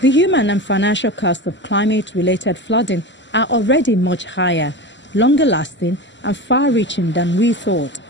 The human and financial costs of climate-related flooding are already much higher, longer-lasting and far-reaching than we thought.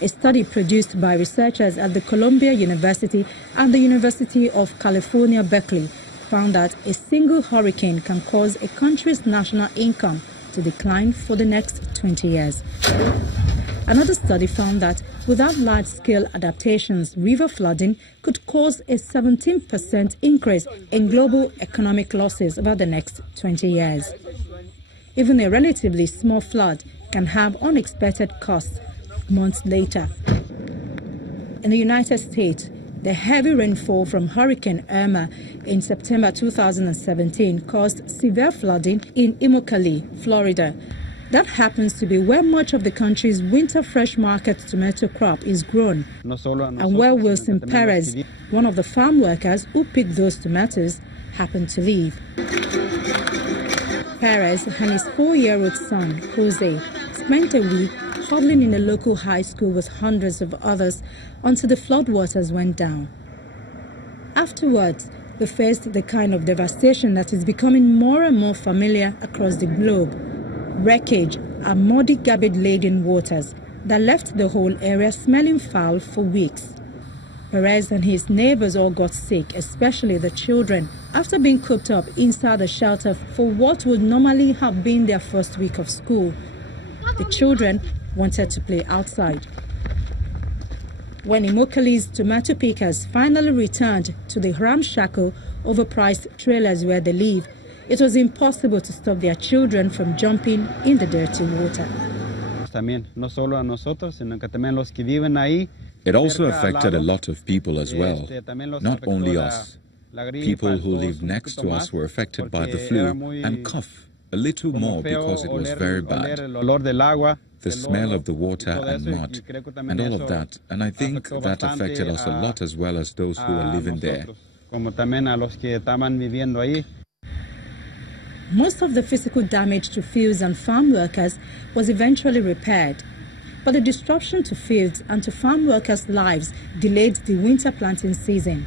A study produced by researchers at the Columbia University and the University of California, Berkeley, found that a single hurricane can cause a country's national income to decline for the next 20 years. Another study found that without large-scale adaptations, river flooding could cause a 17% increase in global economic losses over the next 20 years. Even a relatively small flood can have unexpected costs months later. In the United States, the heavy rainfall from Hurricane Irma in September 2017 caused severe flooding in Immokalee, Florida. That happens to be where much of the country's winter fresh market tomato crop is grown, and where Wilson Perez, one of the farm workers who picked those tomatoes, happened to live. Perez and his 4-year-old son, Jose, spent a week huddling in a local high school with hundreds of others until the floodwaters went down. Afterwards, they faced the kind of devastation that is becoming more and more familiar across the globe: wreckage and muddy, garbage-laden waters that left the whole area smelling foul for weeks. Perez and his neighbors all got sick, especially the children, after being cooped up inside a shelter for what would normally have been their first week of school. The children wanted to play outside. When Immokalee's tomato pickers finally returned to the ramshackle, overpriced trailers where they live, it was impossible to stop their children from jumping in the dirty water. It also affected a lot of people as well, not only us. People who lived next to us were affected by the flu and cough a little more because it was very bad. The smell of the water and mud and all of that, and I think that affected us a lot as well as those who were living there. Most of the physical damage to fields and farm workers was eventually repaired, but the disruption to fields and to farm workers' lives delayed the winter planting season.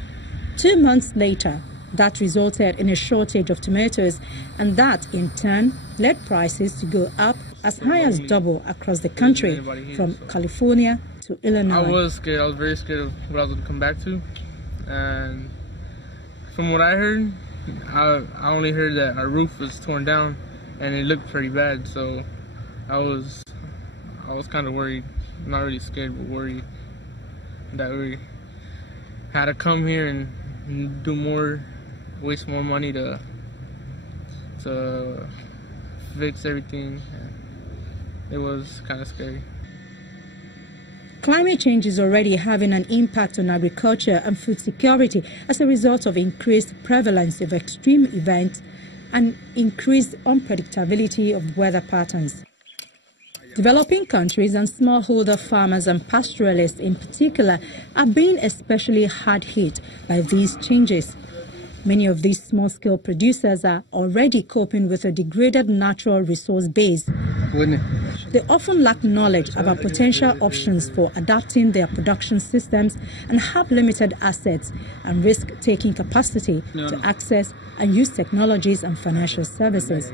2 months later, that resulted in a shortage of tomatoes, and that in turn led prices to go up as high as double across the country, from California to Illinois. I was scared. I was very scared of what I was going to come back to. And from what I heard, I only heard that our roof was torn down and it looked pretty bad. So I was kind of worried. Not really scared, but worried that we had to come here and do more, waste more money to fix everything. It was kind of scary. Climate change is already having an impact on agriculture and food security as a result of increased prevalence of extreme events and increased unpredictability of weather patterns. Developing countries and smallholder farmers and pastoralists in particular are being especially hard hit by these changes. Many of these small-scale producers are already coping with a degraded natural resource base. They often lack knowledge about potential options for adapting their production systems and have limited assets and risk-taking capacity to access and use technologies and financial services.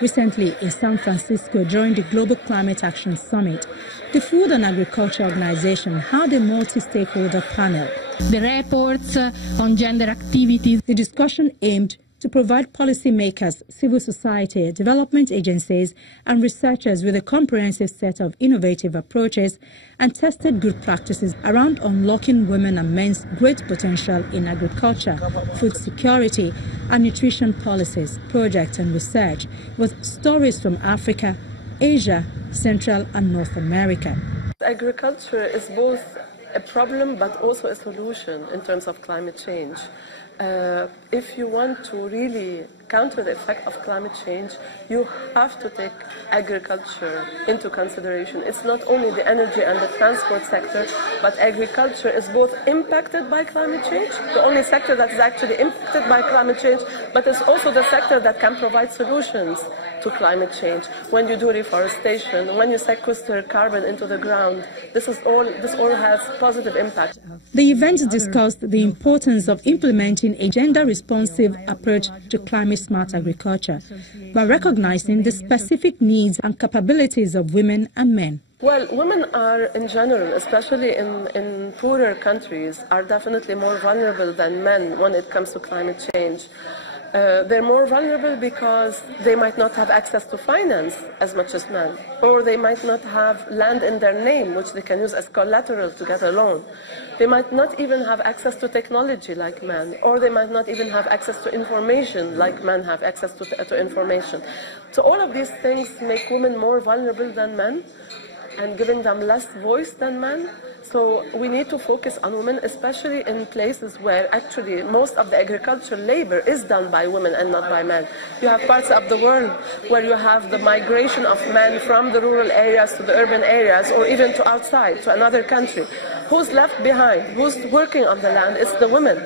Recently, in San Francisco, during the Global Climate Action Summit, the Food and Agriculture Organization had a multi-stakeholder panel. The reports on gender activities. The discussion aimed to provide policymakers, civil society, development agencies, and researchers with a comprehensive set of innovative approaches and tested good practices around unlocking women and men's great potential in agriculture, food security, and nutrition policies, projects, and research, with stories from Africa, Asia, Central, and North America. Agriculture is both a problem but also a solution in terms of climate change. If you want to really counter the effect of climate change, you have to take agriculture into consideration. It's not only the energy and the transport sector, but agriculture is both impacted by climate change, the only sector that is actually impacted by climate change, but it's also the sector that can provide solutions to climate change. When you do reforestation, when you sequester carbon into the ground, this all has positive impact. The event discussed the importance of implementing a gender-responsive approach to climate-smart agriculture by recognizing the specific needs and capabilities of women and men. Well, women are, in general, especially in poorer countries, are definitely more vulnerable than men when it comes to climate change. They're more vulnerable because they might not have access to finance as much as men, or they might not have land in their name which they can use as collateral to get a loan. They might not even have access to technology like men, or they might not even have access to information like men have access to information. So all of these things make women more vulnerable than men and giving them less voice than men. So we need to focus on women, especially in places where actually most of the agricultural labor is done by women and not by men. You have parts of the world where you have the migration of men from the rural areas to the urban areas, or even to outside, to another country. Who's left behind? Who's working on the land? It's the women.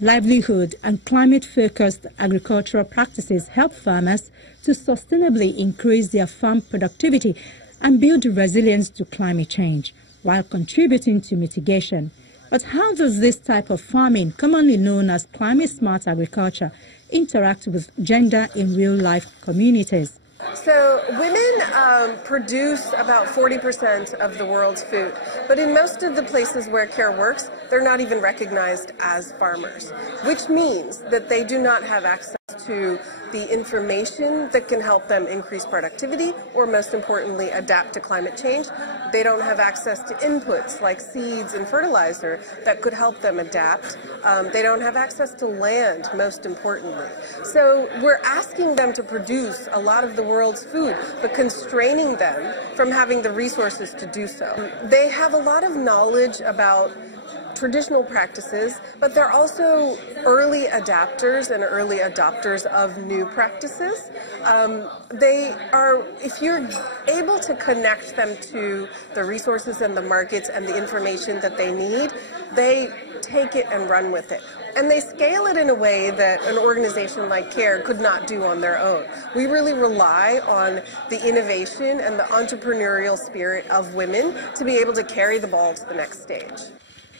Livelihood and climate-focused agricultural practices help farmers to sustainably increase their farm productivity and build resilience to climate change, while contributing to mitigation. But how does this type of farming, commonly known as climate-smart agriculture, interact with gender in real-life communities? So women produce about 40% of the world's food, but in most of the places where CARE works, they're not even recognized as farmers, which means that they do not have access to the information that can help them increase productivity, or most importantly, adapt to climate change. They don't have access to inputs like seeds and fertilizer that could help them adapt. They don't have access to land, most importantly. So we're asking them to produce a lot of the world's food, but constraining them from having the resources to do so. They have a lot of knowledge about traditional practices, but they're also early adapters and early adopters of new practices. If you're able to connect them to the resources and the markets and the information that they need, they take it and run with it. And they scale it in a way that an organization like CARE could not do on their own. We really rely on the innovation and the entrepreneurial spirit of women to be able to carry the ball to the next stage.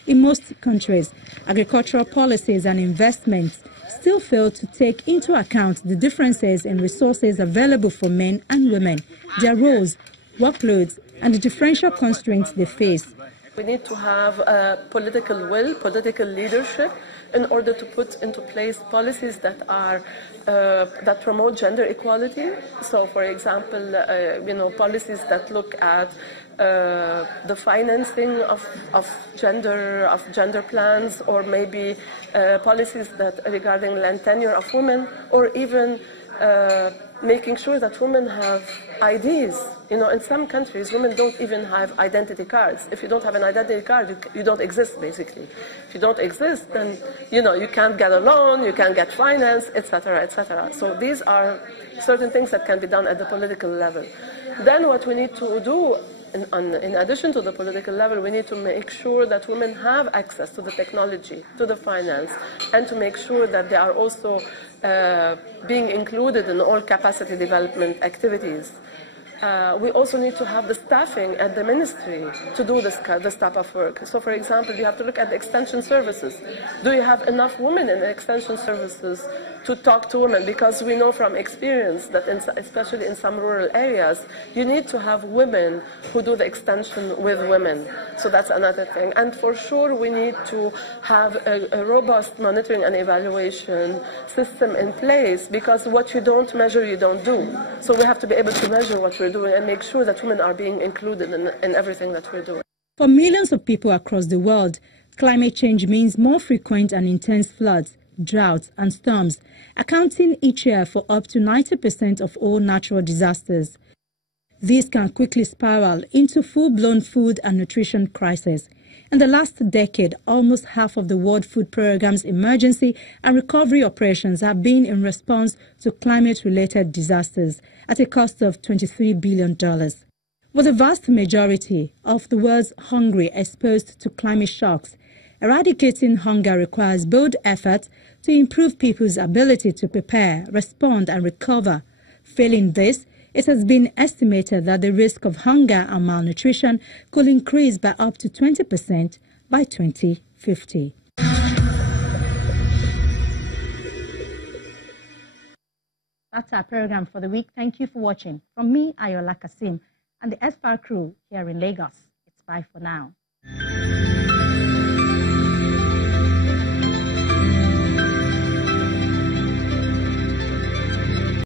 In most countries, agricultural policies and investments still fail to take into account the differences in resources available for men and women, their roles, workloads, and the differential constraints they face. We need to have political will, political leadership, in order to put into place policies that promote gender equality. So, for example, policies that look at the financing of gender plans, or maybe policies that regarding land tenure of women, or even making sure that women have IDs. In some countries, women don't even have identity cards. If you don't have an identity card, you don't exist, basically. If you don't exist, then, you can't get a loan, you can't get finance, etc., etc. So these are certain things that can be done at the political level. Then what we need to do, in addition to the political level, we need to make sure that women have access to the technology, to the finance, and to make sure that they are also being included in all capacity development activities. We also need to have the staffing at the ministry to do this type of work. So, for example, you have to look at the extension services. Do you have enough women in the extension services to talk to women? Because we know from experience that, especially in some rural areas, you need to have women who do the extension with women. So that's another thing. And for sure, we need to have a robust monitoring and evaluation system in place, because what you don't measure, you don't do. So we have to be able to measure what we're doing and make sure that women are being included in everything that we're doing. For millions of people across the world, climate change means more frequent and intense floods, droughts and storms, accounting each year for up to 90% of all natural disasters. These can quickly spiral into full-blown food and nutrition crisis, In the last decade, almost half of the World Food Programme's emergency and recovery operations have been in response to climate-related disasters at a cost of $23 billion. With the vast majority of the world's hungry exposed to climate shocks, eradicating hunger requires bold efforts to improve people's ability to prepare, respond and recover. Failing this, it has been estimated that the risk of hunger and malnutrition could increase by up to 20% by 2050. That's our program for the week. Thank you for watching. From me, Ayola Kasim, and the SFAR crew here in Lagos. It's bye for now.